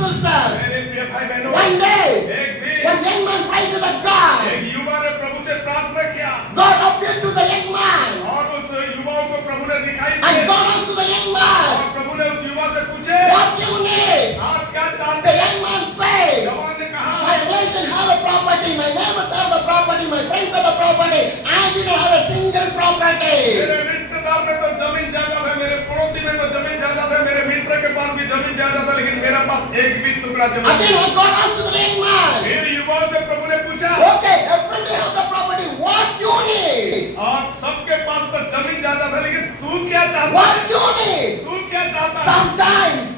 sisters, मेरे प्रिय भाई बहनों, one day, एक दिन when young man prayed to the God, एक युवा ने प्रभु से प्रार्थना किया God appeared to the young man. और उस युवाओं को प्रभु ने दिखाई And दिए God asked to the young man, और प्रभु ने उस युवा से पूछे what you need? आप क्या चाहते The हैं? young man said, जवान ने कहा my relation have a property, my neighbors have the property, my friends have the property. I do not have a single property. मेरे रिश्तेदार में तो जमीन जायदाद है, मेरे पड़ोसी में तो जमीन जायदाद है, मेरे मित्र के पास भी जमीन जायदाद है, लेकिन मेरे पास एक भी टुकड़ा जमीन Again, नहीं। God asked to the young man, फिर युवाओं से प्रभु ने पूछा okay, everybody have the property, what you need? और सबके पास तो जमीन जायदाद है, लेकिन तू क्या चाहता What है? you need? तू क्या चाहता है?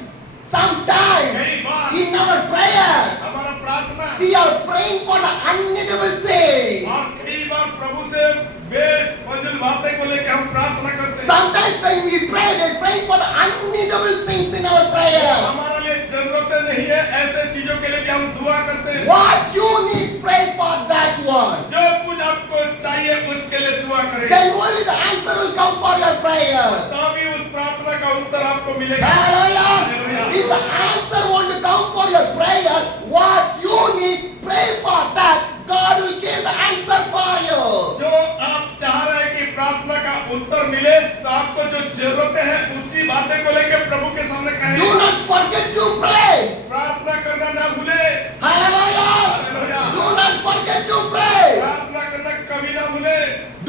Sometimes, कई बार in our prayer, हमारा प्रार्थना we are praying for the unneedable things. और कई बार प्रभु से बेवजूद बातें को लेकर हम प्रार्थना करते हैं। Sometimes when we pray, we pray for the unneedable things in our prayer. हमारा लिए जरूरतें नहीं है ऐसे चीजों के लिए भी हम दुआ करते हैं। What you need, pray for that one. जो कुछ आपको चाहिए उसके लिए दुआ करें। Then only the answer will come for your prayer. तभी उस प्रार्थना का उत्तर आपको मिलेगा। Hallelujah. If the answer want to come for your prayer, what you need, pray for that. God will give the answer for you. जो आप चाह रहे हैं कि प्रार्थना का उत्तर मिले तो आपको जो जरूरतें हैं उसी बातें को लेकर प्रभु के सामने कहें। Do not forget to pray. प्रार्थना करना ना भूले। Hallelujah. Hallelujah. Do not forget to pray. प्रार्थना करना कभी ना भूले।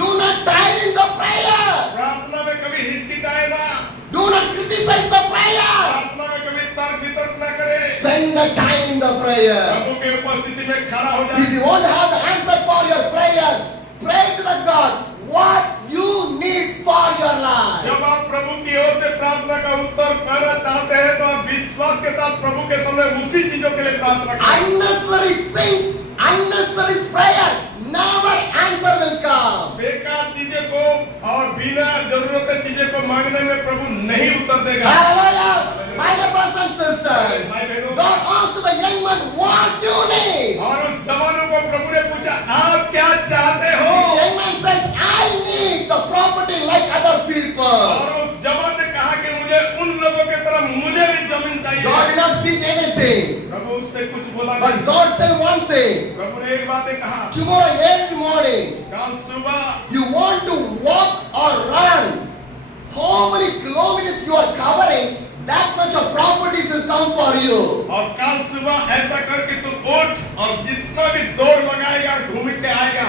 Do not tire in the prayer. प्रार्थना में कभी हिचकिचाए ना। Do not criticize the prayer. प्रार्थना में कभी तर्क वितर्क ना करें। Spend the time in the prayer. प्रभु के उपस्थिति में खड़ा हो If जाए। you want to have the answer for your prayer, pray to the God what you need for your life. जब आप प्रभु की ओर से प्रार्थना का उत्तर पाना चाहते हैं तो आप विश्वास के साथ प्रभु के सामने उसी चीजों के लिए प्रार्थना करें। Unnecessary things, unnecessary prayer, never answer will come. बेकार चीजें को और बिना जरूरत के चीजें को मांगने में प्रभु नहीं उत्तर देगा। Hallelujah. My dear brothers and sisters, भाई बहनों, God asked to the young man what you need. और उस जवानों को प्रभु ने पूछा आप क्या चाहते हो? This young man says, I need the property like other people. और उस जवान ने कहा कि मुझे उन लोगों की तरह मुझे भी जमीन चाहिए। God did not speak anything, प्रभु उससे कुछ बोला but नहीं। God said one thing. प्रभु ने एक बात कहा Tomorrow early morning, कल सुबह you want to walk or run, how many kilometers you are covering, that much of properties will come for you. और कल सुबह ऐसा करके तू उठ और जितना भी दौड़ लगाएगा घूम के आएगा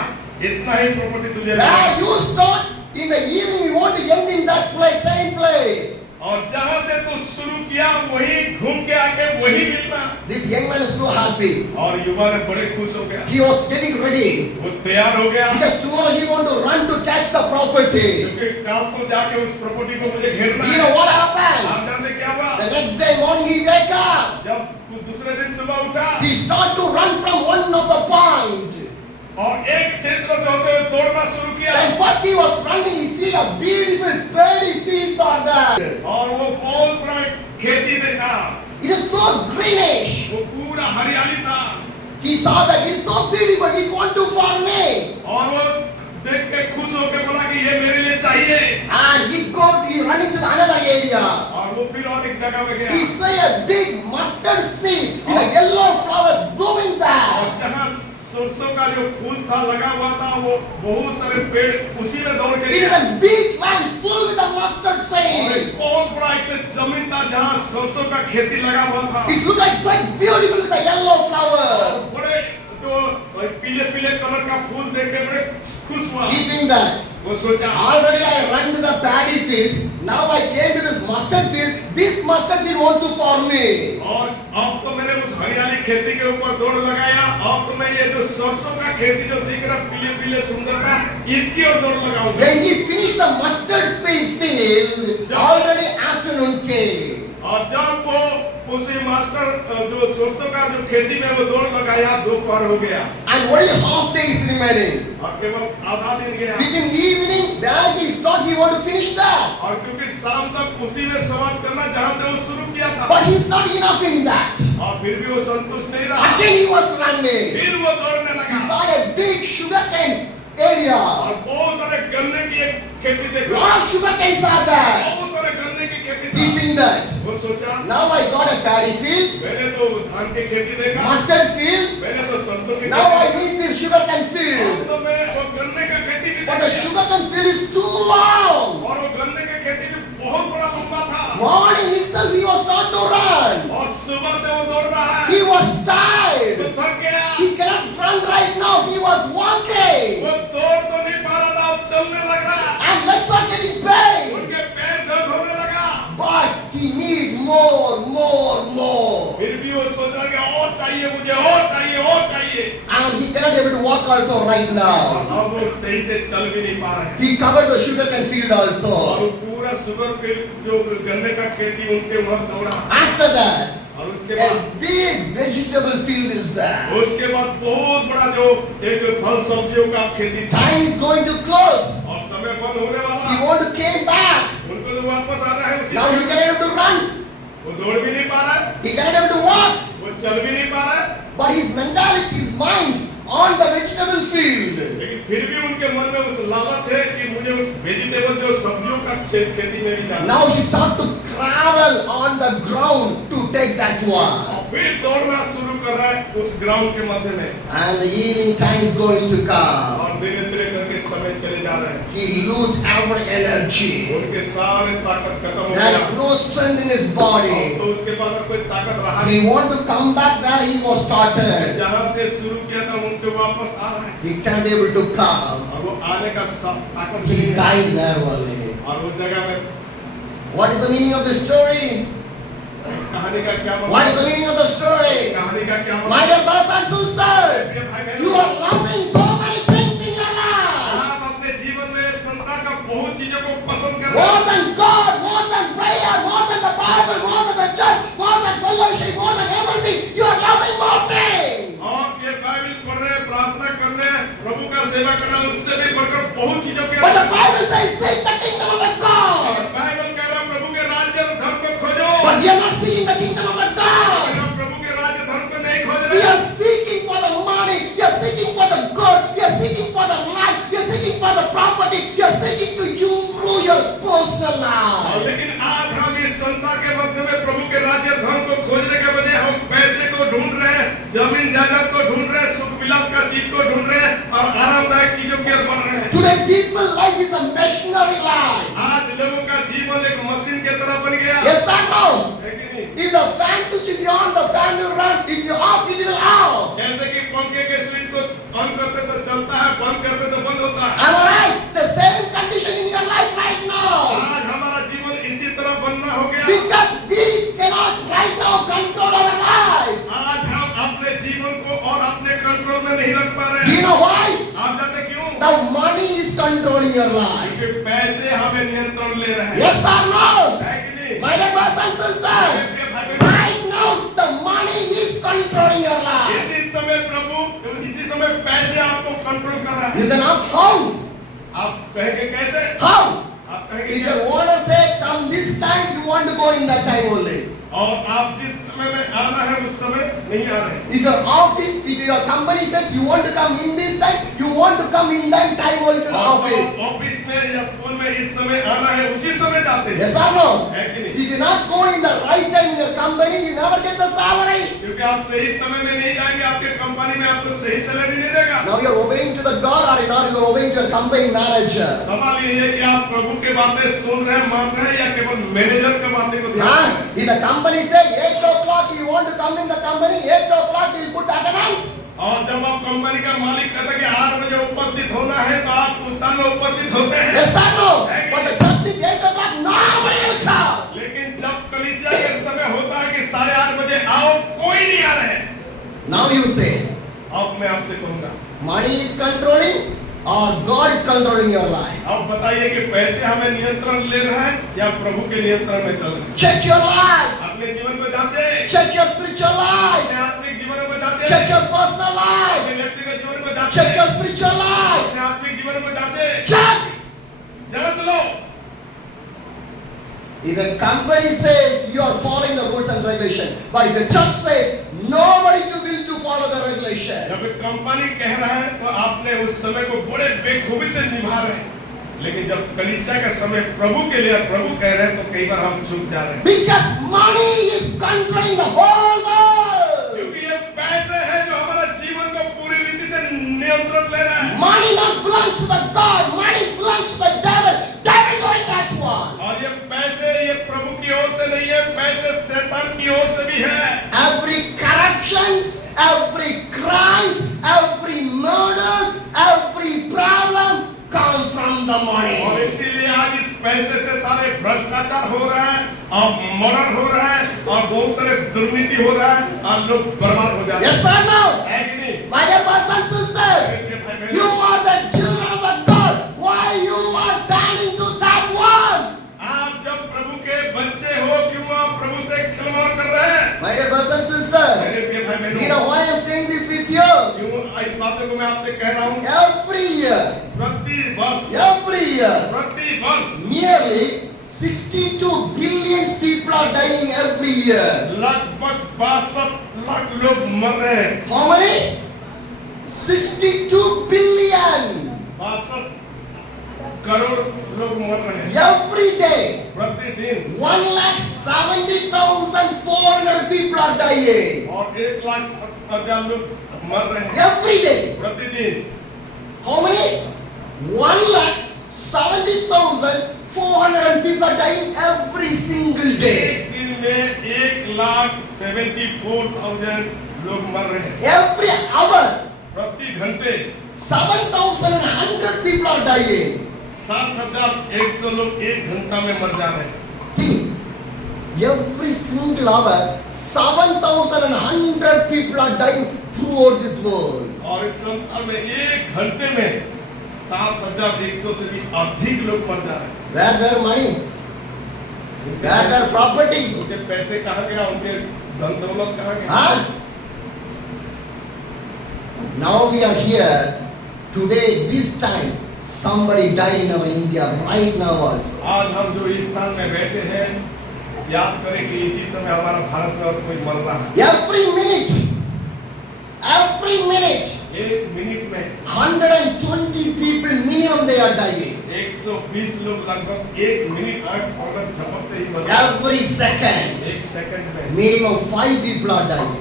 इतना ही प्रॉपर्टी तुझे मिलेगा। Where you start in the evening, you want to end in that place, same place. और जहाँ से तू शुरू किया वही घूम के आके वही मिलना। This young man is so happy. और युवा ने बड़े खुश हो गया। He was getting ready वो तैयार हो गया because tomorrow he want to run to catch the property. क्योंकि कल तो जाके उस प्रॉपर्टी को मुझे घेरना You है। know what happened? आप जानते क्या हुआ? The next day morning he wake up. जब दूसरे दिन सुबह उठा He start to run from one of the point. और एक क्षेत्र से होते हुए दौड़ना शुरू किया। Then first he was running, he see a beautiful paddy fields are there. और वो बहुत बड़ा खेती देखा। It is so greenish. वो पूरा हरियाली था। He saw that it's so beautiful, he want to farm it. और वो देख के खुश होकर बोला कि ये मेरे लिए चाहिए। And he running to the another area. और वो फिर और एक जगह में गया। He saw a big mustard seed with a yellow flowers blooming और there. जहाँ सरसों का जो फूल था लगा हुआ था वो बहुत सारे पेड़ उसी में दौड़ के It is गया। a big land full with a mustard और seed. एक बहुत बड़ा एक से जमीन था जहाँ सरसों का खेती लगा हुआ था। It look like so beautiful with the yellow और flowers. बड़े जो पीले पीले कलर का फूल देख के बड़े खुश हुआ। He think that वो सोचा already I ran to the paddy field. Now I came to this mustard field. This mustard field want to farm me. और अब तो मैंने उस हरियाली खेती के ऊपर दौड़ लगाया। अब तो मैं ये जो सरसों का खेती जो दिख रहा पीले पीले सुंदर था इसकी ओर दौड़ लगाऊंगा। When he finished the mustard seed field, already afternoon came. और जब वो उसी मास्टर जो सरसों का जो खेती में वो दौड़ लगाया दोपहर हो गया And only half day is remaining. और केवल आधा दिन गया। Within evening, there he start, he want to finish that. और क्योंकि शाम तक उसी में समाप्त करना जहाँ से वो शुरू किया था। But he's not enough in that. और फिर भी वो संतुष्ट नहीं रहा। Again he was running. फिर वो दौड़ने He लगा saw a big sugarcane area. और बहुत सारे गन्ने की एक खेती देखा। Lot of sugar canes are there. बहुत सारे समय गन्ने की खेती He था। think that वो सोचा now I got a paddy field, मैंने तो धान की खेती देखा, mustard field, मैंने तो सरसों की now I खेती need this sugarcane देखी, field. अब तो मैं वो गन्ने का खेती भी But the देखा। sugarcane field is too long. और वो गन्ने की खेती भी बहुत बड़ा लंबा था Morning itself he was not to run. और सुबह से वो दौड़ रहा है, He was तो tired. थक गया, He cannot run right now. He was walking. वो दौड़ तो नहीं पा रहा था, अब चलने लगा, And legs are getting pain. उनके पैर दर्द होने लगा। But he need more. फिर भी वो सोच रहा कि और चाहिए मुझे, और चाहिए। And he cannot able to walk also right now. अब वो सही से चल भी नहीं पा रहे हैं। He covered the sugarcane field और also. वो पूरा शुगर के जो गन्ने का खेती उनके वहां दौड़ा। After that, और उसके a बाद big vegetable field is there. उसके बाद बहुत बड़ा जो एक फल सब्जियों का खेती था Time is going to close. और समय बंद होने वाला। He want to came back. उनको तो वापस आना है उसी Now he cannot able to run. वो दौड़ भी नहीं पा रहा है, He cannot able to walk. वो चल भी नहीं पा रहा है, But his mentality, his mind on the vegetable field. लेकिन फिर भी उनके मन में उस लालच है कि मुझे उस वेजिटेबल जो सब्जियों का खेती में भी जाना। Now he start to travel on the ground to take that one. और फिर दौड़ना शुरू कर रहा है उस ग्राउंड के मध्य में And the evening time is going to come. और धीरे-धीरे करके समय चले जा रहे हैं। He lose every energy. उनके सारे ताकत खत्म हो There's गया। no strength in his body. तो उसके बाद अब कोई ताकत रहा He नहीं। want to come back where he was started. जहाँ से शुरू किया था उनके वापस आ रहे हैं He can't able to come. और वो आने का ताकत नहीं He है। died there only. और वो जगह में What is the meaning of the story? कहानी का क्या What is the meaning of the story? कहानी का क्या My dear brothers and sisters, इसलिए भाई बहनों, you are loving so many things in your life. आप अपने जीवन में संसार का बहुत चीजों को पसंद कर रहे More हैं। than God, more than prayer, more than the Bible, more than the church, more than fellowship, more than everything. You are loving more things. और ये बाइबल पढ़ रहे हैं, प्रार्थना कर रहे हैं, प्रभु का सेवा करना, उससे भी बढ़कर बहुत चीजों की But the Bible says, seek the kingdom of the God. Bible कह रहा है प्रभु के राज्य और धर्म को खोजो। But we are not seeking the kingdom of the God. अगर हम प्रभु के राज्य धर्म को नहीं खोज We रहे, are seeking for the money. We are seeking for the good. We are seeking for the life. We are seeking for the property. We are seeking to improve your personal life. लेकिन आज हम इस संसार के मध्य में प्रभु के राज्य धर्म को खोजने के बजाय हम पैसे को ढूंढ रहे हैं, जमीन जायदाद को ढूंढ रहे हैं, सुख विलास का चीज को ढूंढ रहे हैं और आरामदायक चीजों की ओर बढ़ रहे हैं। Today, people's life is a machinery life. आज लोगों का जीवन एक मशीन की तरह बन गया Yes or no? है कि नहीं? If the fan switch, if you on, the fan will run. If you off, it will off. जैसे कि पंखे के स्विच को ऑन करते तो चलता है, बंद करते तो बंद होता है। Am I right? The same condition in your life right now. आज हमारा जीवन इसी तरह बनना हो गया। Because we cannot right now control our life. आज हम अपने जीवन को और अपने कंट्रोल में नहीं रख पा रहे Do you हैं। know why? आप जानते क्यों? Now money is controlling your life. क्योंकि पैसे हमें नियंत्रण ले रहे हैं। Yes or no? है कि नहीं? My dear brothers and sisters, मेरे भाई बहनों, right now the money is controlling your life. इसी समय प्रभु, इसी समय पैसे आपको कंट्रोल कर रहा है। You can ask how? आप कहेंगे कैसे? How? आप कहेंगे If कैसे? your owner say come this time, you want to go in that time only. और आप जिस समय में आना है उस समय नहीं आ रहे। If your office, if your company says you want to come in this time, you want to come in that time only to the office. Office में या स्कूल में इस समय आना है उसी समय जाते हैं। Yes or no? है कि नहीं? If you not go in the right time in your company, you never get the salary. क्योंकि आप सही समय में नहीं जाएंगे, आपके कंपनी में आपको सही सैलरी नहीं देगा। Now you are obeying to the God or not you are obeying to your company manager. सवाल ये है कि आप प्रभु के बातें सुन रहे हैं, मान रहे हैं या केवल मैनेजर के बातें को ध्यान Huh? रहे हैं? If the company say 8 o'clock you want to come in the company, 8 o'clock you will put attendance. और जब आप कंपनी का मालिक कहता है कि 8 बजे उपस्थित होना है तो आप उस स्थान में उपस्थित होते हैं। Yes or no? But the church is 8 o'clock, nobody will come. लेकिन जब कलीसिया के समय होता है कि 8:30 बजे आओ, कोई नहीं आ रहे हैं। Now you say, अब मैं आपसे कहूंगा, money is controlling or God is controlling your life? अब बताइए कि पैसे हमें नियंत्रण ले रहे हैं या प्रभु के नियंत्रण में चल रहे हैं? Check your life. अपने जीवन को जांचे, Check your spiritual life. अपने आत्मिक जीवन को जांचे, Check your personal life. अपने व्यक्तिगत जीवन को जांचे, Check your spiritual life. अपने आत्मिक जीवन को जांचे, Check. जांच लो। If a company says you are following the rules and regulation, but if a church says nobody to will to follow the regulation, जब कंपनी कह रहा है तो आपने उस समय को बड़े बेखूबी से निभा रहे हैं। लेकिन जब कलीसिया का समय प्रभु के लिए प्रभु कह रहे हैं तो कई बार हम चुप जा रहे हैं, Because money is controlling the whole world. क्योंकि ये पैसे हैं जो हमारा जीवन को पूरी रीति से नियंत्रण ले रहा है। Money not belongs to the God. Money belongs to the devil. Devil doing that one. और ये पैसे ये प्रभु की ओर से नहीं है, पैसे शैतान की ओर से भी है। Every corruptions, every crimes, every murders, every problem comes from the और money. इसीलिए आज इस पैसे से सारे भ्रष्टाचार हो रहा है और मर्डर हो रहा है और बहुत सारे दुर्नीति हो रहा है और लोग बर्बाद हो जाते हैं। Yes or no? है कि नहीं? My dear brothers and sisters, you are the children of the God. Why you are turning to that one? आप जब प्रभु के बच्चे हो क्यों आप प्रभु से खिलवाड़ कर रहे हैं? My dear brothers and sisters, मेरे प्रिय भाई you बहनों, know why I am saying this with you? क्यों इस बातों को मैं आपसे कह रहा हूँ? Every year, प्रति वर्ष nearly 62 billion people are dying every year. लगभग 62 लाख लोग मर रहे हैं। How many? 62 billion 62 करोड़ लोग मर रहे हैं every day. प्रतिदिन 1,70,400 people are dying और 1,00,000 लोग मर रहे हैं every day. प्रतिदिन। How many? 1,70,400 people are dying every single day. एक दिन में 1,74,000 लोग मर रहे हैं Every hour, प्रति घंटे। 7,100 people are dying. 7,100 लोग एक घंटा में मर जा रहे हैं। Think, every single hour, 7,100 people are dying throughout this world. और इस संसार में एक घंटे में 7,100 से भी अधिक लोग मर जा रहे हैं। Where their money? Where their property? उनके पैसे कहाँ गया, उनके धन दौलत कहाँ गया? Huh? Now we are here today. This time, somebody died in our India right now also. आज हम जो इस स्थान में बैठे हैं, याद करें कि इसी समय हमारा भारत में और कोई मर रहा है। Every minute, एक मिनट में 120 people minimum they are dying. 120 लोग लगभग एक मिनट आंख पकड़ झपकते ही मर रहे हैं। Every second, एक सेकंड में minimum 5 people are dying.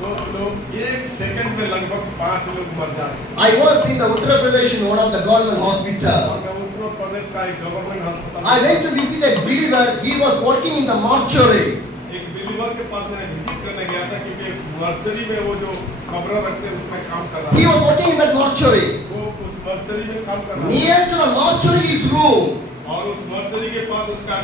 तो लोग एक सेकंड में लगभग 5 लोग मर जा रहे हैं। I was in the Uttar Pradesh in one of the government और hospital. मैं उत्तर प्रदेश का एक गवर्नमेंट अस्पताल I went to visit a believer. He was working in the mortuary. एक बिलीवर के पास मैंने विजिट करने गया था क्योंकि मर्चरी में वो जो कब्र रखते हैं उसमें काम कर रहा He था। was working in that mortuary. वो उस मर्चरी में काम कर रहा Near to the mortuary is room. था और उस मर्चरी के पास उसका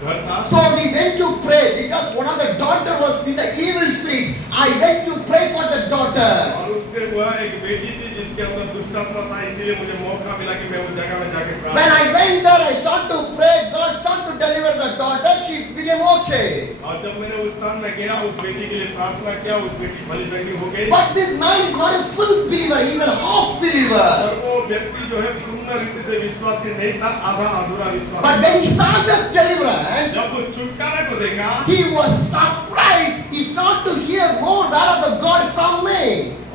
घर था। So we went to pray because one of the daughter was with the evil spirit. I went to pray for the daughter. और उसके वहाँ एक बेटी थी जिसके अंदर दुष्ट आत्मा था, इसीलिए मुझे मौका मिला कि मैं उस जगह में जाके When प्रार्थना। I went there, I started to pray. God started to deliver the daughter. She became okay. और जब मैंने उस स्थान में गया, उस बेटी के लिए प्रार्थना किया, उस बेटी भली चंगी हो गई। But this man is not a full believer. He is a half believer. और वो व्यक्ति जो है पूर्ण रीति से विश्वासी नहीं था, आधा अधूरा विश्वास। But when he saw this deliverance, जब उस छुटकारा को देखा, he was surprised. He started to hear more word of the God from me.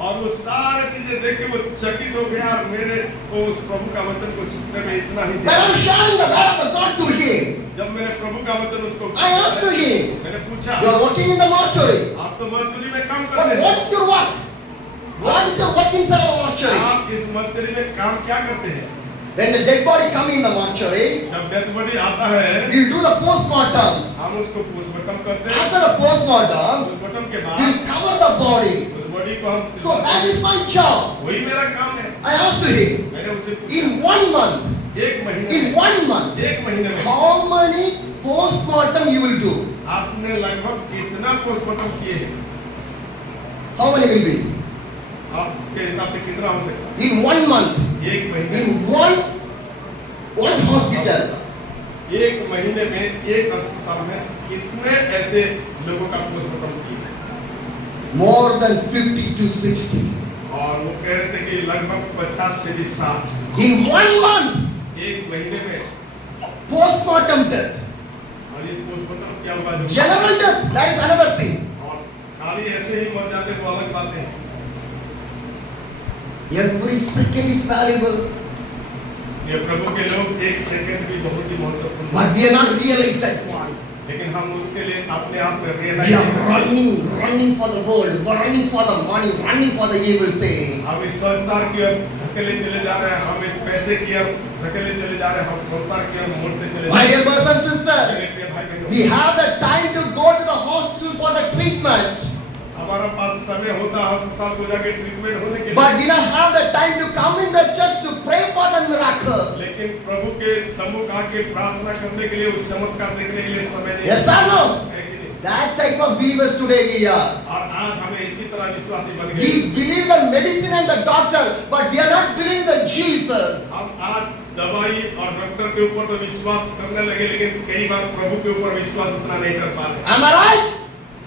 और वो सारी चीजें देख के वो चकित हो गया और मेरे को उस प्रभु का वचन को सुनने में इतना ही When I'm sharing the word of the God to him, जब मैंने प्रभु का वचन उसको I asked to him, मैंने पूछा, you are working in the mortuary. आप तो मर्चरी में काम But करते what हैं, is your work? What is your work inside the mortuary? आप इस मर्चरी में काम क्या करते हैं? When the dead body come in the mortuary, जब डेथ बॉडी आता है, we do the postmortem. हम उसको पोस्टमार्टम करते हैं। After the postmortem, पोस्टमार्टम के we बाद cover the body. उस बॉडी को हम So that is my job. वही मेरा काम है। I asked to him, मैंने उसे in 1 month, एक महीने in में 1 month, एक महीने में how many postmortem you will do? आपने लगभग कितना पोस्टमार्टम किए हैं? How many will be? आपके हिसाब से कितना हो सकता In 1 month, है? एक महीने in one hospital. एक महीने में एक अस्पताल में कितने ऐसे लोगों का पोस्टमार्टम किया? More than 50 to 60. और वो कह रहे थे कि लगभग 50 से भी 60 In 1 month, एक महीने में। postmortem death. और ये पोस्टमार्टम क्या हुआ? जो General death, that is another thing. और खाली ऐसे ही मर जाते वो अलग बातें हैं। Every second is valuable. ये प्रभु के लोग एक सेकंड भी बहुत ही महत्वपूर्ण है। But we are not realized that one. लेकिन हम उसके लिए अपने आप में We realize are running for the world, running for the money, running for the evil thing. हम इस संसार की ओर धकेले चले जा रहे हैं, हम इस पैसे की ओर धकेले चले जा रहे हैं, हम संसार की ओर मुड़ते चले जा My रहे dear brothers and हैं। sisters, मेरे प्रिय भाई बहनों, we have the time to go to the hospital for the treatment, हमारा पास समय होता है अस्पताल को जाके ट्रीटमेंट होने के but लिए, we don't have the time to come in the church to pray for the miracle. लेकिन प्रभु के सम्मुख आके प्रार्थना करने के लिए, उस चमत्कार देखने के लिए समय नहीं Yes or no? है कि नहीं? That type of believers today we are. और आज हमें इसी तरह विश्वासी बन गए। We believe the medicine and the doctor, but we are not believing the Jesus. हम आज दवाई और डॉक्टर के ऊपर तो विश्वास करने लगे, लेकिन कई बार प्रभु के ऊपर विश्वास उतना नहीं कर पा रहे। Am I right?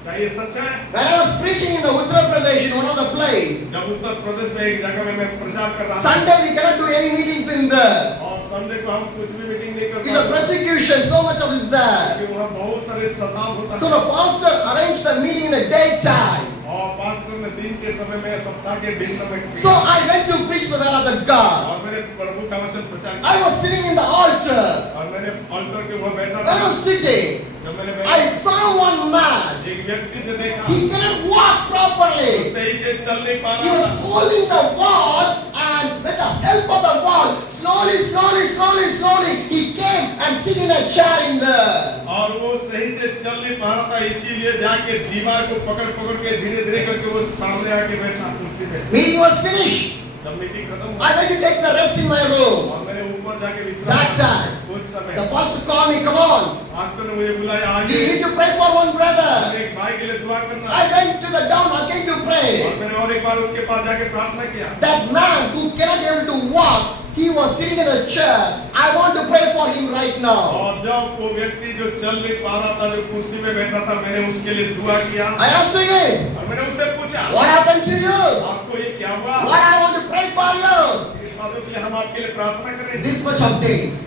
क्या ये सच है? When I was preaching in the Uttar Pradesh in one of the place, जब उत्तर प्रदेश में एक जगह में मैं प्रचार कर रहा था, Sunday we cannot do any meetings in there. और संडे को हम कुछ भी मीटिंग नहीं कर It's a पाते, persecution, so much of is there. क्योंकि वहाँ बहुत सारे सताव होता So है। the pastor arranged the meeting in the daytime. और पास्टर ने दिन के समय में, सप्ताह के दिन समय So I went to preach the word of the God. और मैंने प्रभु का वचन प्रचार I किया, was sitting in the altar. और मैंने अल्टर के वहाँ बैठा When I था। was sitting, जब मैंने I saw one man. एक व्यक्ति से देखा, He cannot walk वो properly. सही से चल नहीं पा He रहा was था। holding the wall, and with the help of the wall, slowly, he came and sit in a chair in there. और वो सही से चल नहीं पा रहा था, इसीलिए जाके दीवार को पकड़ पकड़ के धीरे धीरे करके वो सामने आके बैठा कुर्सी पे। Meeting was finished. जब मीटिंग खत्म I went to take the rest in my room. और मैंने ऊपर जाके That विश्राम time, किया। उस समय the pastor called me, come on. Pastor ने मुझे बुलाया, We आगे need to pray for one brother. एक भाई के लिए दुआ करना। I went to the down again to और pray. मैंने और एक बार उसके पास जाके प्रार्थना किया। That man who cannot able to walk, he was sitting in a chair. I want to pray for him right now. और जब वो व्यक्ति जो चल नहीं पा रहा था, जो कुर्सी में बैठा था, मैंने उसके लिए दुआ किया I asked him, और मैंने उससे पूछा, what happened to you? आपको ये क्या हुआ? What I want to pray for you? इस बातों के लिए हम आपके लिए प्रार्थना करें। This much of days.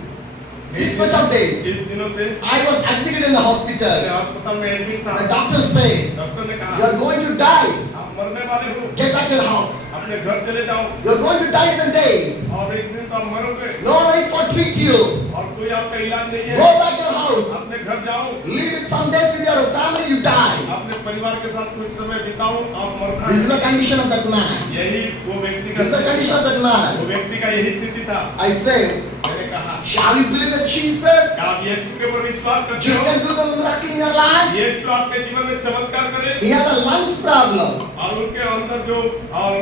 This much of days. इस दिनों से I was admitted in the मैं hospital. अस्पताल में एडमिट था। The doctor says, डॉक्टर ने you कहा, are going to die. आप मरने वाले हो, Get back to your house. अपने घर चले जाओ, You are going to die within days. और एक दिन तो आप मरोगे, No wait for treat you. और कोई आपका इलाज नहीं Go है, back to your house. अपने घर जाओ, Live with some days with your family, you die. अपने परिवार के साथ कुछ समय बिताओ, आप मरना This is है। the condition of that man. यही वो व्यक्ति This is the का condition of that वो man. व्यक्ति का यही स्थिति था। I say, मैंने कहा, shall we believe that Jesus? क्या आप यीशु के ऊपर विश्वास करते Jesus हो? can do the miracle in your life? यीशु आपके जीवन में चमत्कार करे, He had a lungs problem. और उनके अंदर जो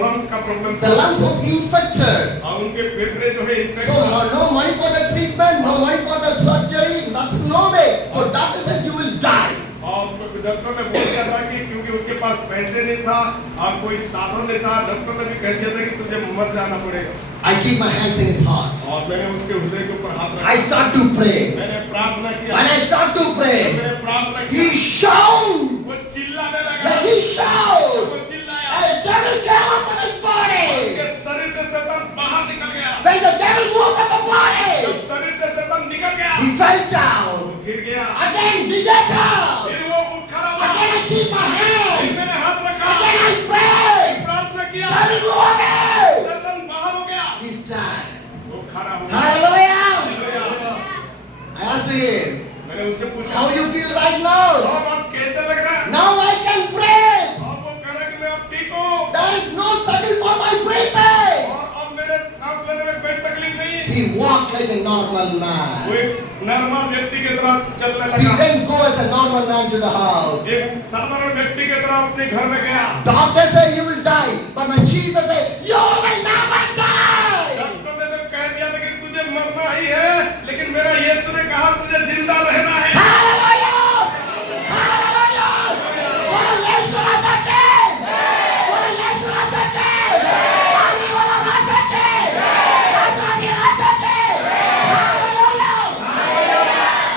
लंग्स का problem The lungs was infected. और उनके फेफड़े जो है So infection, no money for the treatment, no money for the surgery. That's no way. So doctor says you will die. और डॉक्टर ने बोल दिया था कि क्योंकि उसके पास पैसे नहीं था और कोई साधन नहीं था, डॉक्टर ने भी कह दिया था कि तुझे मर जाना पड़ेगा। I keep my hands in his heart. और मैंने उसके हृदय के ऊपर हाथ I रखा, start to pray. मैंने प्रार्थना किया, When I start to pray, मैंने प्रार्थना he किया, shouted. वो चिल्लाने लगा, When he shouted, वो चिल्लाया, a devil came out from his body. उसके शरीर से शैतान बाहर निकल गया। When the devil moved from the जब body, शरीर से शैतान निकल गया, he fell down. वो गिर गया, Again, he get up. फिर वो उठ खड़ा हुआ, Again, I keep my फिर hands. मैंने हाथ रखा, Again, I pray. प्रार्थना किया, Devil move away. शैतान बाहर हो गया, This time. वो खड़ा हो गया। Hallelujah. Hallelujah. I asked him, मैंने उससे पूछा, how you feel right now? अब आप कैसे लग रहा है? Now I can pray. अब वो कह रहा है कि मैं अब ठीक हूँ, There is no struggle for my breathing. और अब मेरे सांस लेने में कोई तकलीफ नहीं। He walked like a normal वो man. एक नॉर्मल व्यक्ति की तरह चलने He लगा, didn't go as a normal man to the house. एक साधारण व्यक्ति की तरह अपने घर में गया। Doctor said you will die, but when Jesus said you will never die. Doctor ने तो कह दिया था कि तुझे मरना ही है, लेकिन मेरा यीशु ने कहा तुझे जिंदा रहना है। Hallelujah! Hallelujah! Bolo Yesu Raja ke! Bolo Yesu Raja ke! Bolo Bolo Raja ke! Raja ke Raja ke! Hallelujah!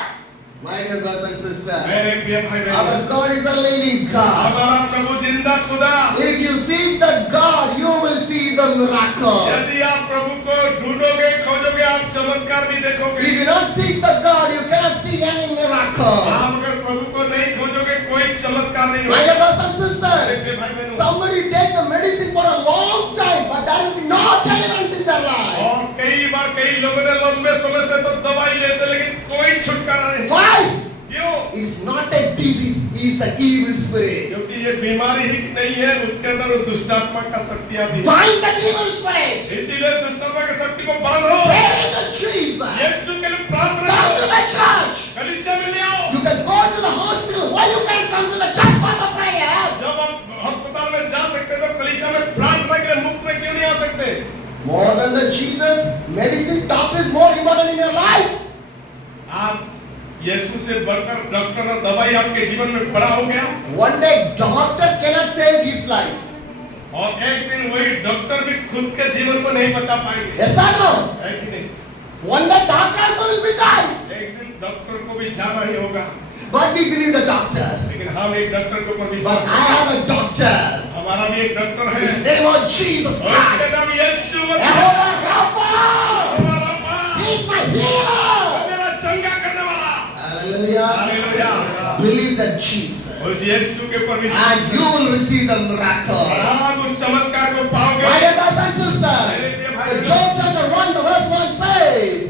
My dear brothers and sisters, मेरे प्रिय भाई बहन, our God is a living God. हमारा प्रभु जिंदा खुदा, If you seek the God, you will see the miracle. यदि आप प्रभु को ढूंढोगे, खोजोगे, आप चमत्कार भी देखोगे। If you not seek the God, you cannot see any miracle. आप अगर प्रभु को नहीं खोजोगे, कोई चमत्कार नहीं My होगा। dear brothers and sisters, मेरे भाई बहनों, somebody take the medicine for a long time, but there will be no deliverance in their life. और कई बार कई कई लोगों ने लंबे समय से तो दवाई लेते लेकिन कोई छुटकारा नहीं। Why? क्यों? It's not a disease, it's an evil spirit. क्योंकि ये बीमारी ही नहीं है, उसके अंदर वो दुष्टात्मा का शक्तियां भी हैं। Bind that evil spirit. इसीलिए दुष्टात्मा की शक्ति को बांधो। Pray to Jesus. यीशु के लिए प्रार्थना Come to करो। the church. कलीसिया में ले आओ। You can go to the hospital. Why you can't come to the church for the prayer? जब हम अस्पताल में जा सकते हैं तो कलीसिया में प्रार्थना के लिए मुफ्त में क्यों नहीं आ सकते? More than the Jesus, medicine, doctor is more important in your life. आप यीशु से बढ़कर डॉक्टर और दवाई आपके जीवन में बड़ा हो गया। One day doctor cannot save his life. और एक दिन वही डॉक्टर भी खुद के जीवन को नहीं बचा पाएंगे। Yes or no? है कि नहीं? One day doctor also will be die. एक दिन डॉक्टर को भी जाना ही होगा। But we believe the doctor. लेकिन हम एक डॉक्टर के ऊपर But विश्वास I have a doctor. हमारा भी एक डॉक्टर है। His name is Jesus और उसका Christ. नाम यीशु मसीह। Jehovah Rapha. हमारा पास He is my healer. मेरा चंगा करने वाला। Hallelujah. Hallelujah. Believe that Jesus. उस यीशु के ऊपर विश्वास And you will receive the miracle. आप उस चमत्कार को पाओगे। My dear brothers and sisters, the Job chapter 1, the verse 1 says,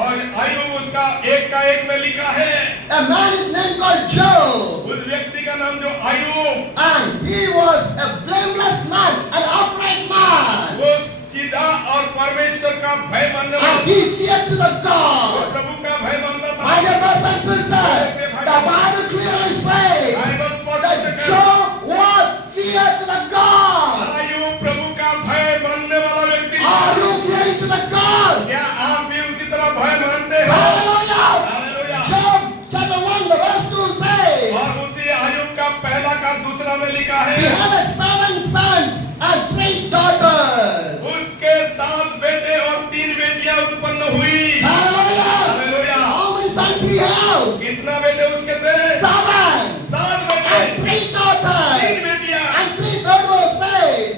और आयु उसका एक का एक में लिखा है। a man is named called Job, उस व्यक्ति का नाम जो आयु, and he was a blameless man, an upright man, वो सीधा और परमेश्वर का भय मानने and वाला, he feared to the वो God. प्रभु का भय मानता था। My dear brothers and sisters, the Bible clearly says Bible स्पष्ट that है। Job was feared to the God. आयु प्रभु का भय मानने वाला व्यक्ति। Are you fearing to the God? क्या आप भी उसी तरह भय मानते हो? Hallelujah. Hallelujah. Job chapter 1, the verse 2 says, और उसी आयु का पहला का दूसरा में लिखा he है, had 7 sons and 3 daughters. उसके 7 बेटे और 3 बेटियां उत्पन्न हुई। Hallelujah. Hallelujah. How many sons he had? कितना बेटे उसके थे? 7. 7 बेटे, And 3 3 daughters. बेटियां। And 3 daughters says,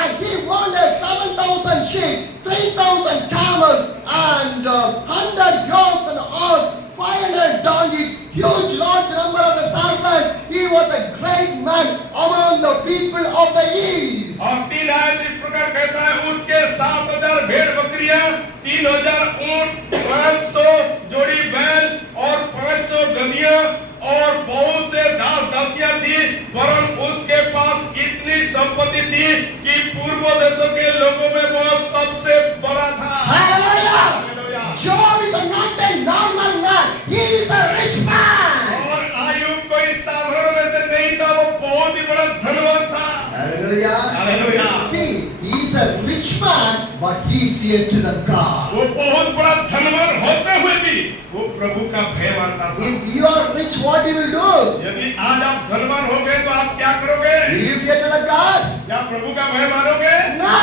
and he wanted 7,000 sheep, 3,000 camels, and 100 yokes and ox, 500 donkeys, huge large number of the servants. He was a great man among the people of the east. और 3 आयत इस प्रकार कहता है, उसके 7,000 भेड़ बकरियां, 3,000 ऊंट, 500 जोड़ी बैल और 500 गधियां और बहुत से दास दासियां थी, वरन उसके पास इतनी संपत्ति थी कि पूर्व देशों के लोगों में वो सबसे बड़ा था। Hallelujah! Hallelujah. Job is not a normal man. He is a rich man. और आयुब कोई साधारण में से नहीं था, वो बहुत ही बड़ा धनवान था। Hallelujah. Hallelujah. See, he is a rich man, but he feared to the God. वो बहुत बड़ा धनवान होते हुए भी वो प्रभु का भय मानता था। If you are rich, what you will do? यदि आज आप धनवान हो गए तो आप क्या करोगे? Will you fear to the God? क्या प्रभु का भय मानोगे? No.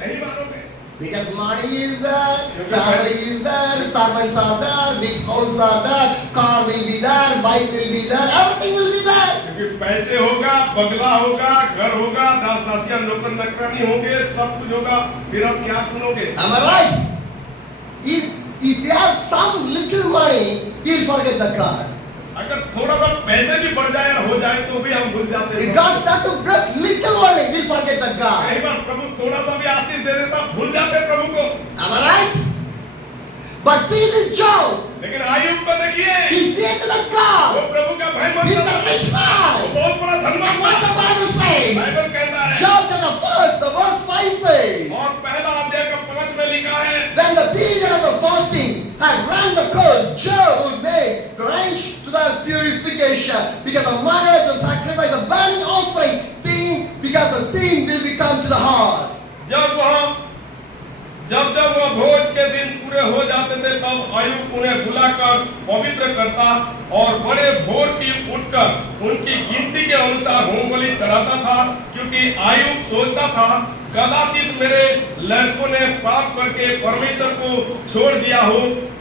नहीं मानोगे। Because money is there, family is there, servants are there, big house are there, car will be there, bike will be there, everything will be there. क्योंकि पैसे होगा, बंगला होगा, घर होगा, दास दासियां नौकर नौकरानी होंगे, सब कुछ होगा, फिर आप क्या सुनोगे? Am I right? If you have some little money, you'll forget the God. अगर थोड़ा सा पैसे भी बढ़ जाए और हो जाए तो भी हम भूल जाते हैं। If God start to bless little only, we'll forget the God. कई बार प्रभु थोड़ा सा भी आशीष दे देता, भूल जाते प्रभु को। Am I right? But see this Job, लेकिन आयुब को देखिए, he feared to the वो God. प्रभु का भय He's मानता a था। rich वो man. बहुत बड़ा And धनवान what the था। Bible says, बाइबल कहता है, Job chapter 1, the verse 5 says, और पहला अध्याय का 5 में लिखा है, when the period of the fasting had run the course, Job would make range to the purification, because the money of the sacrifice, the burning offering, thing, because the sin will become to the heart. जब वह भोज के दिन पूरे हो जाते थे, तब आयुब उन्हें बुलाकर पवित्र करता और बड़े भोर की उठकर उनकी गिनती के अनुसार होम बलि चढ़ाता था, क्योंकि आयुब सोचता था कदाचित मेरे लड़कों ने पाप करके परमेश्वर को छोड़ दिया हो।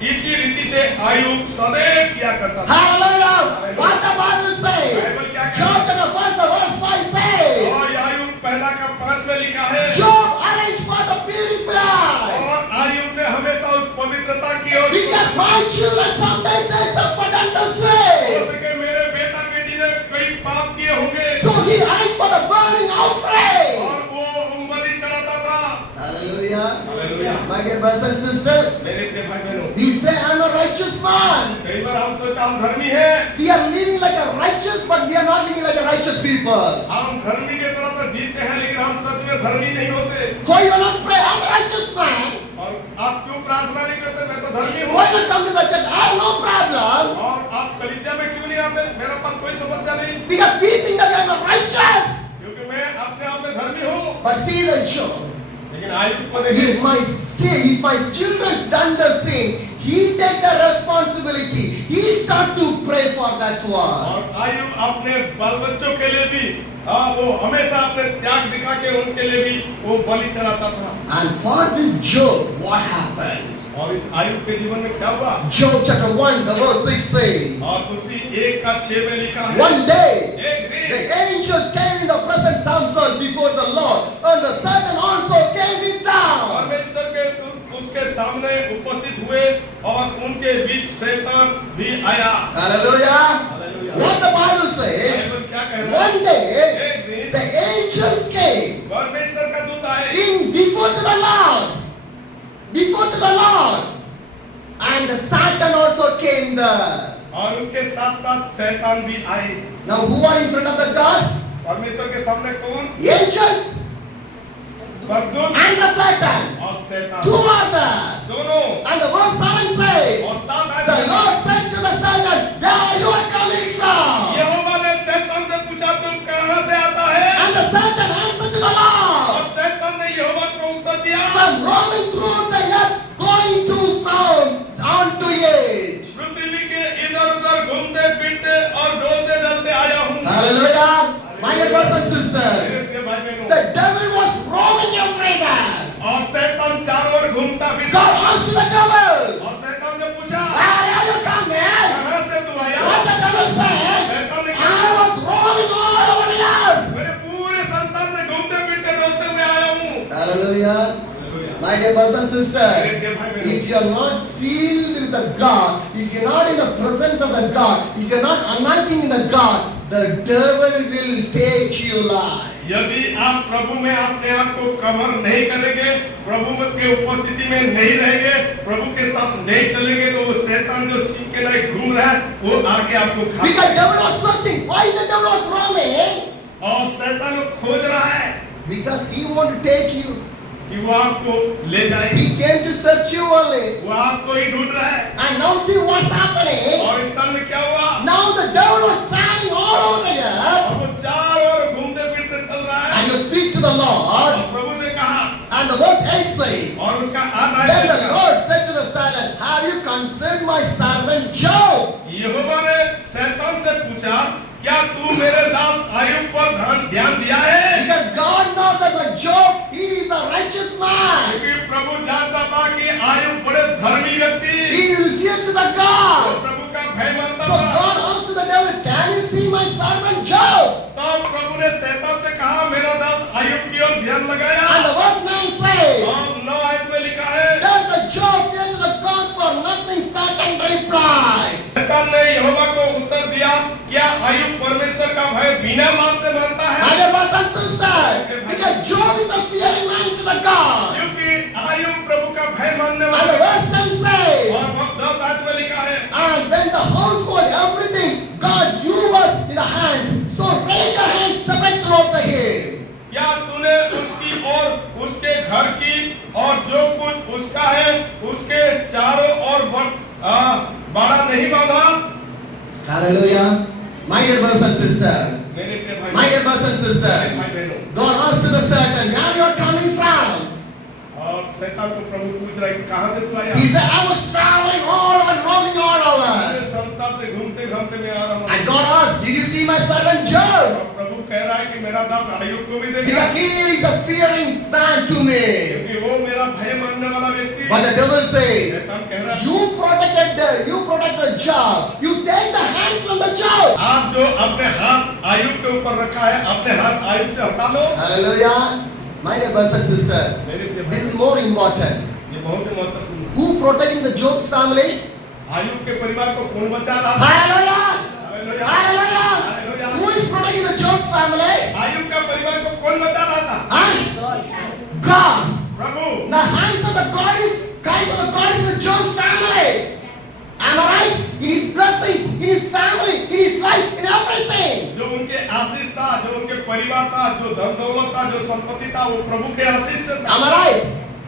इसी रीति से आयुब सदैव किया करता था। Hallelujah! What the Bible says? Bible क्या कहता Job chapter 1, the verse 5 है? says, और आयुब पहला का 5 में लिखा है, Job arranged for the purify. और आयुब ने हमेशा उस पवित्रता की ओर, Because my children sometimes they suffer under हो sin. सके मेरे बेटा बेटी ने कई पाप किए होंगे, So he arranged for the burning offering. और वो बलि चढ़ाता था। Hallelujah. Hallelujah. My My dear brothers and sisters, मेरे प्रिय भाई बहनों, we say I'm a righteous man. कई बार हम सोचते हैं हम धर्मी हैं, We are living like a righteous, but we are not living like a righteous people. हम धर्मी के तरह तो जीते हैं लेकिन हम सच में धर्मी नहीं होते। Why you not pray? I'm a righteous man. और आप क्यों प्रार्थना नहीं करते? मैं तो धर्मी हूँ। Why not come to the church? I have no problem. और आप कलीसिया में क्यों नहीं आते? मेरे पास कोई समस्या नहीं, Because we think that I'm a righteous. क्योंकि मैं अपने आप में धर्मी हूँ। But see the Job. लेकिन आयुब को देखिए, If my sin, if my children's done the sin, he take the responsibility. He start to pray for that one. और आयुब अपने बाल बच्चों के लिए भी वो हमेशा अपने त्याग दिखा के उनके लिए भी वो बलि चढ़ाता था। And for this Job, what happened? और इस आयुब के जीवन में क्या हुआ? Job chapter 1, the verse 6 says, और उसी 1:6 में लिखा है, one day, एक दिन the angels came in the presence themselves before the Lord, and the Satan also came with them. परमेश्वर के दूत उसके सामने उपस्थित हुए और उनके बीच शैतान भी आया। Hallelujah. Hallelujah. What the Bible says, Bible क्या कह रहा है? one day, एक दिन the angels came परमेश्वर का दूत आए in before to the Lord, and the Satan also came there. और उसके साथ साथ शैतान भी आए। Now who are in front of the God? परमेश्वर के सामने कौन? The angels स्वर्गदूत and the Satan. और शैतान, Two are there. दोनों। And the verse 7 says, और साथ आए the Lord said to the Satan, where you are coming from? यहोवा ने शैतान से पूछा तुम कहाँ से आता है? And the Satan answered to the और Lord, शैतान ने यहोवा को उत्तर दिया, from roaming through the earth, going to sound onto it. पृथ्वी के इधर-उधर घूमते फिरते और डोलते डलते आया हूँ। Hallelujah. My dear brothers and sisters, मेरे प्रिय भाई बहनों, the devil was roaming everywhere. और शैतान चारों ओर घूमता फिरता। God asked the devil, और शैतान से पूछा, where are you coming? कहाँ से तू आया? What the devil says, शैतान ने I कहा, was roaming all over the earth. मेरे पूरे संसार से घूमते फिरते डोलते हुए आया हूँ। Hallelujah. Hallelujah. My dear brothers and मेरे sisters, प्रिय भाई बहनों, if you are not sealed with the God, if you are not in the presence of the God, if you are not anointing in the God, the devil will take you alive. यदि आप प्रभु में अपने आप को cover नहीं करेंगे, प्रभु के उपस्थिति में नहीं रहेंगे, प्रभु के साथ नहीं चलेंगे, तो वो शैतान जो सिंह के लायक घूम रहा है वो आके आपको खा Because devil was searching. Why the devil was roaming? और शैतान को खोज रहा है Because he want to take you. कि वो आपको ले जाए। He came to search you only. वो आपको ही ढूंढ रहा है। And now see what's happening. और इस स्थान में क्या हुआ? Now the devil was traveling all over the earth. और वो चारों ओर घूमते फिरते चल रहा है। And you speak to the Lord. और प्रभु से कहा, And the verse 8 says, और उसका then the Lord said to the Satan, have you considered my servant Job? यहोवा ने शैतान से पूछा, क्या तू मेरे दास आयुब पर ध्यान दिया है? Because God knows that my Job, he is a righteous man. क्योंकि प्रभु जानता था कि आयुब बड़े धर्मी व्यक्ति, He will fear to the वो God. प्रभु का भय मानता So था। God asked to the devil, can you see my servant Job? तब प्रभु ने शैतान से कहा, मेरा दास आयुब की ओर ध्यान लगाया। And the verse 9 says, और 9 आयत में लिखा है, does the Job fear to the God for nothing? Satan replied. शैतान ने यहोवा को उत्तर दिया, क्या आयुब परमेश्वर का भय बिना मान से मानता My है? dear brothers and sisters, because Job is a fearing man to the God. क्योंकि आयुब प्रभु का भय मानने And वाला the verse 10 says, और 10 आयत में लिखा है, and when the household, everything, God, you was in the hands. So raise your hands, separate throughout the hill. क्या तूने उसकी और उसके घर की और जो कुछ उसका है उसके चारों ओर बाड़ा नहीं बांधा? Hallelujah. My dear brothers and sisters, मेरे प्रिय भाई, my dear brothers and मेरे sisters, भाई बहनों, God asked to the Satan, where you are coming from? और शैतान को प्रभु पूछ रहा है, कहाँ से तू आया? He said, I was traveling all over, roaming all over. मैं संसार से घूमते घामते मैं आ रहा हूँ। And God asked, did you see my servant Job? और प्रभु कह रहा है कि मेरा दास आयुब को भी देखा, Because he is a fearing man to me. क्योंकि वो मेरा भय मानने वाला व्यक्ति। But the devil says, शैतान कह रहा है, you protected the Job. You take the hands from the Job. आप जो अपने हाथ आयुब के ऊपर रखा है, अपने हाथ आयुब से हटा लो। Hallelujah. My dear brothers and sisters, मेरे प्रिय this भाई, is more important. ये बहुत ही महत्वपूर्ण है। Who protecting the Job's family? Ayub के परिवार को कौन बचा रहा था? Hallelujah. Hallelujah, Hallelujah. Hallelujah. Who is protecting the Job's family? Ayub का परिवार को कौन बचा रहा था? Huh? God. Prabhu. The hands of the God is in Job's family. Am I right? In his blessings, in his family, in his life, in everything. जो उनके आशीष था, जो उनके परिवार था, जो धन दौलत था, जो संपत्ति था, वो प्रभु के आशीष से था। Am I right?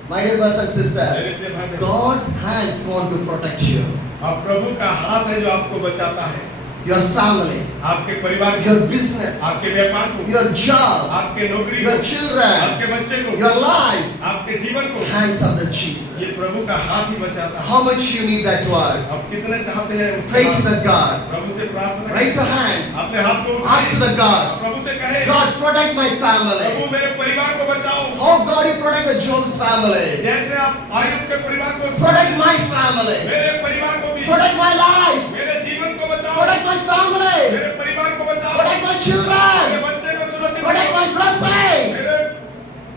My dear brothers and sisters, God's hands want to protect you. अब प्रभु का हाथ है जो आपको बचाता है। Your family, आपके परिवार को, your business, आपके व्यापार को, your job, आपके नौकरी your को, children, आपके बच्चे को, your life. आपके जीवन को, Hands of the Jesus. ये प्रभु का हाथ ही बचाता है। How much you need that word? आप कितने चाहते हैं उसके Pray to हाथ? the God. प्रभु से प्रार्थना Raise करें। your hands. अपने हाथ को Ask to the God. प्रभु से कहे, God, protect my Prabhu family. मेरे परिवार को बचाओ। How God you protect the Job's family? जैसे आप आयुब के परिवार को, Protect my family. मेरे परिवार को भी, Protect my life. मेरे जीवन को बचाओ, Protect my family. मेरे परिवार को बचाओ, Protect my मेरे children. बच्चे को सुरक्षित Protect रखो, my blessing. मेरे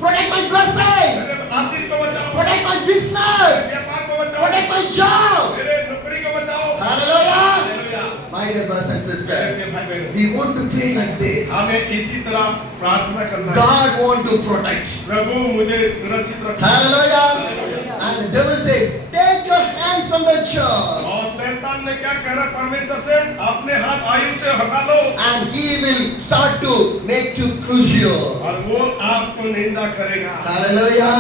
Protect my blessing. मेरे आशीष को बचाओ, Protect my मेरे business. व्यापार को बचाओ, Protect my job. मेरे नौकरी को बचाओ। Hallelujah. Hallelujah. My dear brothers and sisters, मेरे भाई बहनों, we want to pray like this. हमें इसी तरह प्रार्थना करना है। God want to protect. प्रभु मुझे सुरक्षित रखो। Hallelujah. And the devil says, take your hands from the church. और शैतान ने क्या कह रहा परमेश्वर से, अपने हाथ आयुब से हटा लो, And he will start to make to crush you. और वो आपको निंदा करेगा। Hallelujah.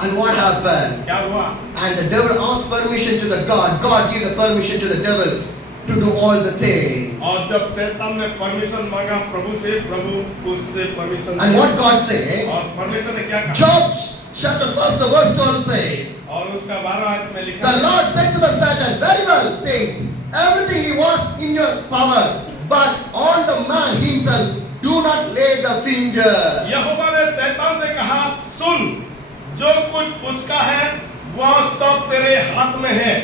And what happened? क्या हुआ? And the devil asked permission to the God. God gave the permission to the devil to do all the things. और जब शैतान ने परमिशन मांगा प्रभु से, प्रभु उससे permission And what God said, और परमेश्वर ने क्या कहा? Job chapter 1 the verse 12 says, और उसका 12 आयत में लिखा the है, Lord said to the Satan, very well, things, everything he was in your power, but on the man himself, do not lay the finger. यहोवा ने शैतान से कहा, सुन, जो कुछ उसका है वह सब तेरे हाथ में है,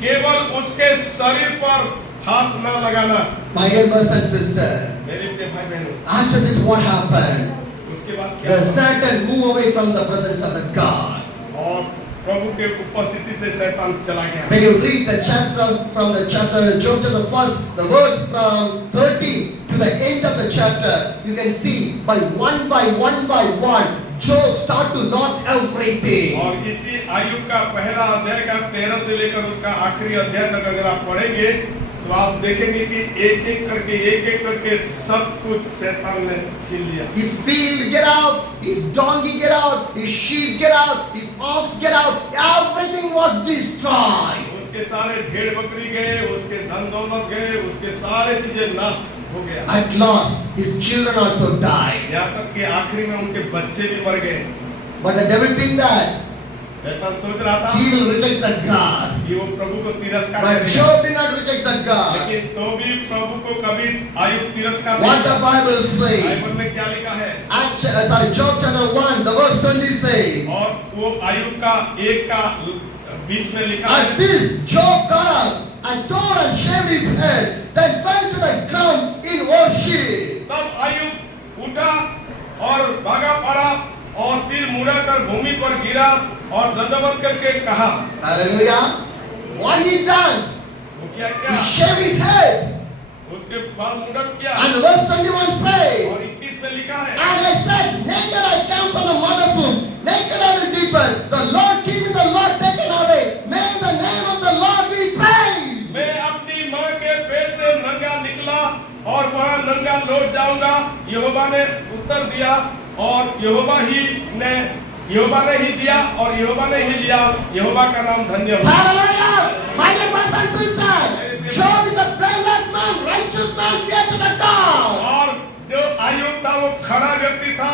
केवल उसके शरीर पर हाथ ना लगाना। My dear brothers and sisters, मेरे प्रिय भाई बहनों, after this what happened? उसके बाद क्या The हुआ? Satan moved away from the presence of the God. और प्रभु के उपस्थिति से शैतान चला गया। When you read the chapter from the chapter Job chapter 1, the verse from 13 to the end of the chapter, you can see by one, Job start to lose everything. और इसी आयुब का पहला अध्याय का 13 से लेकर उसका आखिरी अध्याय तक अगर आप पढ़ेंगे तो आप देखेंगे कि एक एक करके सब कुछ शैतान ने छीन लिया। His field get out, his donkey get out, his sheep get out, his ox get out, everything was destroyed. उसके सारे भेड़ बकरी गए, उसके धन दौलत गए, उसके सारे चीजें नष्ट हो गया। At last, his children also died. यहाँ तक कि आखिरी में उनके बच्चे भी मर गए। But the devil think that शैतान सोच रहा था he will reject the God. कि वो प्रभु को तिरस्कार But करेगा। Job did not reject the God. लेकिन तो भी प्रभु को कभी आयुब तिरस्कार What the नहीं Bible किया। says, बाइबल में क्या लिखा है? Job chapter 1, the verse 20 says, और वो आयुब का 1 का 20 में लिखा है। at this Job got up and tore and shaved his head, then fell to the ground in worship. तब आयुब उठा और भागा पड़ा और सिर मुड़ाकर भूमि पर गिरा और दंडवत करके कहा। Hallelujah. What he done? वो क्या He क्या? shaved his head. उसके बाल मुंडन किया। And the verse 21 says, और 21 में लिखा है, and I said, naked I came from the mother's womb, naked I will depart. The Lord give me, the Lord taken away. May the name of the Lord be praised. मैं अपनी माँ के पेट से नंगा निकला और वहाँ नंगा लौट जाऊंगा। यहोवा ने उत्तर दिया और यहोवा ने ही दिया और यहोवा ने ही लिया। यहोवा का नाम धन्य हो। Hallelujah. My dear brothers and sisters, Job is a blameless man, righteous man, fear to the God. और जो आयुब था वो खड़ा व्यक्ति था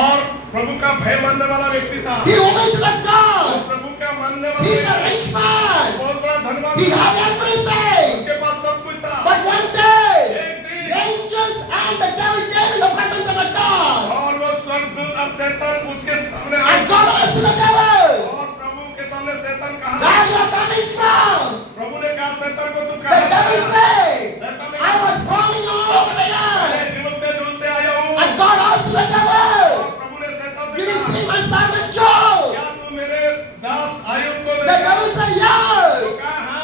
और प्रभु का भय मानने वाला व्यक्ति था। He obeyed to the God. प्रभु का मानने वाला He is a व्यक्ति rich man. बहुत बड़ा धनवान He था। had everything. उसके पास सब कुछ था। But one day, एक दिन the angels and the devil came in the presence of the God. और वो स्वर्गदूत और शैतान उसके सामने आए। And God asked the devil, और प्रभु के सामने शैतान कहा, where you are coming from? प्रभु ने कहा शैतान को तुम The कहाँ से devil आया? said, शैतान ने I कहा, was crawling all over the earth. मैं ढूंढते आया हूँ। And God asked the और devil, प्रभु ने शैतान से did you कहा, see my servant Job? क्या तू मेरे दास आयुब को The देखा? devil said, yes.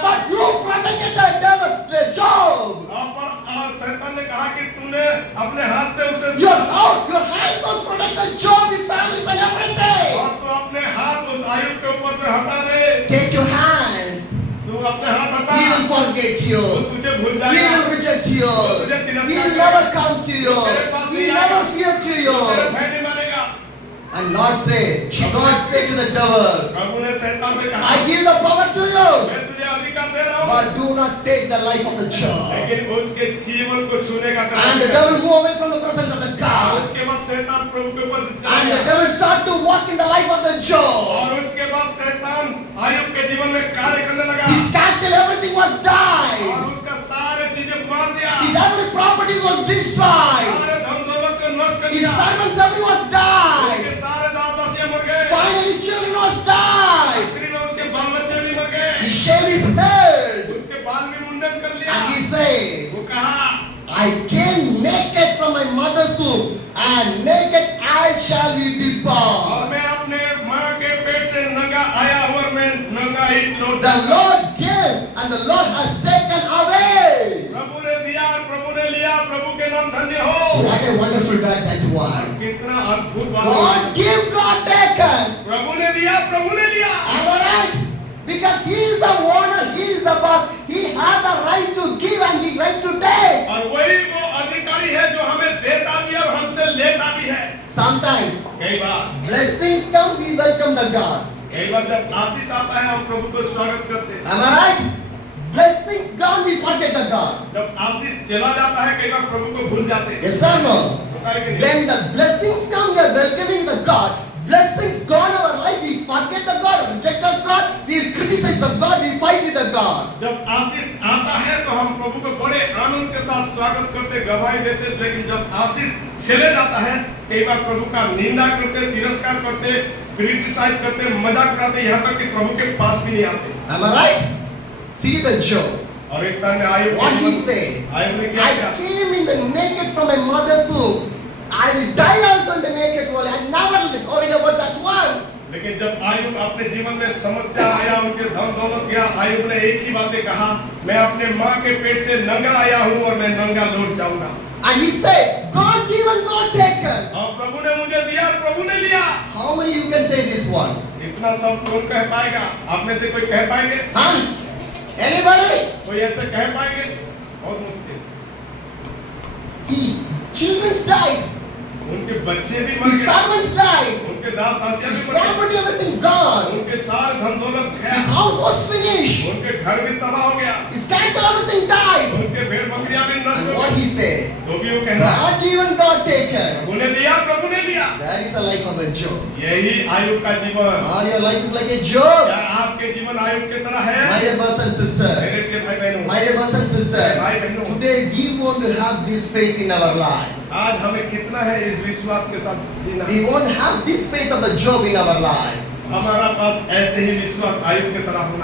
But you protected the Job. और शैतान ने कहा कि तूने अपने हाथ से उसे Your hands was protected Job, his families and everything. और तू अपने हाथ उस आयुब के forget you. वो तुझे भूल He जाएगा, will reject you. तुझे तिरस्कार He will करेगा, never come to you. He will never fear to तेरे you. भय नहीं मानेगा। And God said to the devil, प्रभु ने शैतान से कहा, I give the power to you, मैं तुझे अधिकार दे रहा हूँ, but do not take the life of the child. लेकिन उसके जीवन को छूने का And the devil moved away from the presence of the God. उसके बाद शैतान प्रभु के पास चला And the गया। devil started to walk in the life of the Job. और उसके बाद शैतान आयुब के जीवन में कार्य करने लगा His cattle, everything was died. और उसका सारे चीजें मार दिया, His every property was destroyed. सारे धन दौलत को नष्ट कर His दिया, servants, everyone was उसके died. सारे दास-दासियां मर गए, Finally, his children was died. आखिरी में उसके बाल बच्चे भी मर गए, He shaved his head. उसके बाल भी मुंडन कर लिया। And he said, वो कहा, I came naked from my mother's womb, and naked I shall be और depart. मैं अपने माँ के पेट से नंगा आया हूँ और मैं नंगा ही लौट The Lord gave, and the Lord has taken away. प्रभु ने दिया और प्रभु ने लिया, प्रभु के नाम धन्य हो। What a wonderful God that one. कितना अद्भुत बात है। God give, God taken. प्रभु ने दिया, प्रभु ने लिया। Am I right? Because he is the owner, he is the boss. He has the right to give and he right to take. और वही वो अधिकारी है जो हमें देता भी है और हमसे लेता भी है। Sometimes कई बार blessings come, we welcome the God. कई बार जब आशीष आता है हम प्रभु को स्वागत करते हैं। Am I right? Blessings gone, we forget the God. जब आशीष चला जाता है कई बार प्रभु को भूल जाते हैं। Yes or no? होता है कि नहीं? When the blessings come, we are welcoming the God. Blessings gone our life, we forget the God, reject the God, we criticize the God, we fight with the God. जब आशीष आता है तो हम प्रभु को बड़े आनंद के साथ स्वागत करते, गवाही देते, लेकिन जब आशीष चले जाता है कई बार प्रभु का निंदा करते, तिरस्कार करते, क्रिटिसाइज करते, मजाक उड़ाते, यहाँ तक कि प्रभु के पास भी नहीं आते। Am I right? See the Job. और इस तरह में Ayub What he said? Ayub ने क्या किया? I came in the naked from my mother's womb. I will die also in the naked world. I never worried about that one. लेकिन जब आयुब अपने जीवन में समस्या आया, उनके धन दौलत गया, आयुब ने एक ही बातें कहा, मैं अपने माँ के पेट से नंगा आया हूँ और मैं नंगा लौट जाऊंगा। And he said, God given, God taken. और प्रभु ने मुझे दिया, प्रभु ने लिया। How many you can say this one? इतना सब कौन कह पाएगा? आप में से कोई कह पाएंगे? Huh? Anybody? कोई ऐसे कह पाएंगे? बहुत मुश्किल। He, children died. उनके बच्चे भी मर His गए, servants died. उनके दास दासियां His भी मर गए, property, everything gone. उनके सारे धन दौलत His गया, house was finished. उनके घर भी तबाह हो गया, His cattle, everything died. उनके भेड़ बकरियां भी नष्ट And हो what गई। he said? तो भी वो कहना, God given, God taken. प्रभु ने दिया, प्रभु ने लिया। That is the life of a Job. यही आयुब का जीवन। Or your life is like a Job. क्या आपके जीवन आयुब की तरह है? My dear brothers and sisters. मेरे प्रिय भाई बहनों, My dear brothers and sisters. भाई बहनों, Today we want to have this faith in our life. आज हमें कितना है इस विश्वास के साथ जीना? We want to have this faith of the Job in our life. हमारा पास ऐसे ही विश्वास आयुब की तरह होना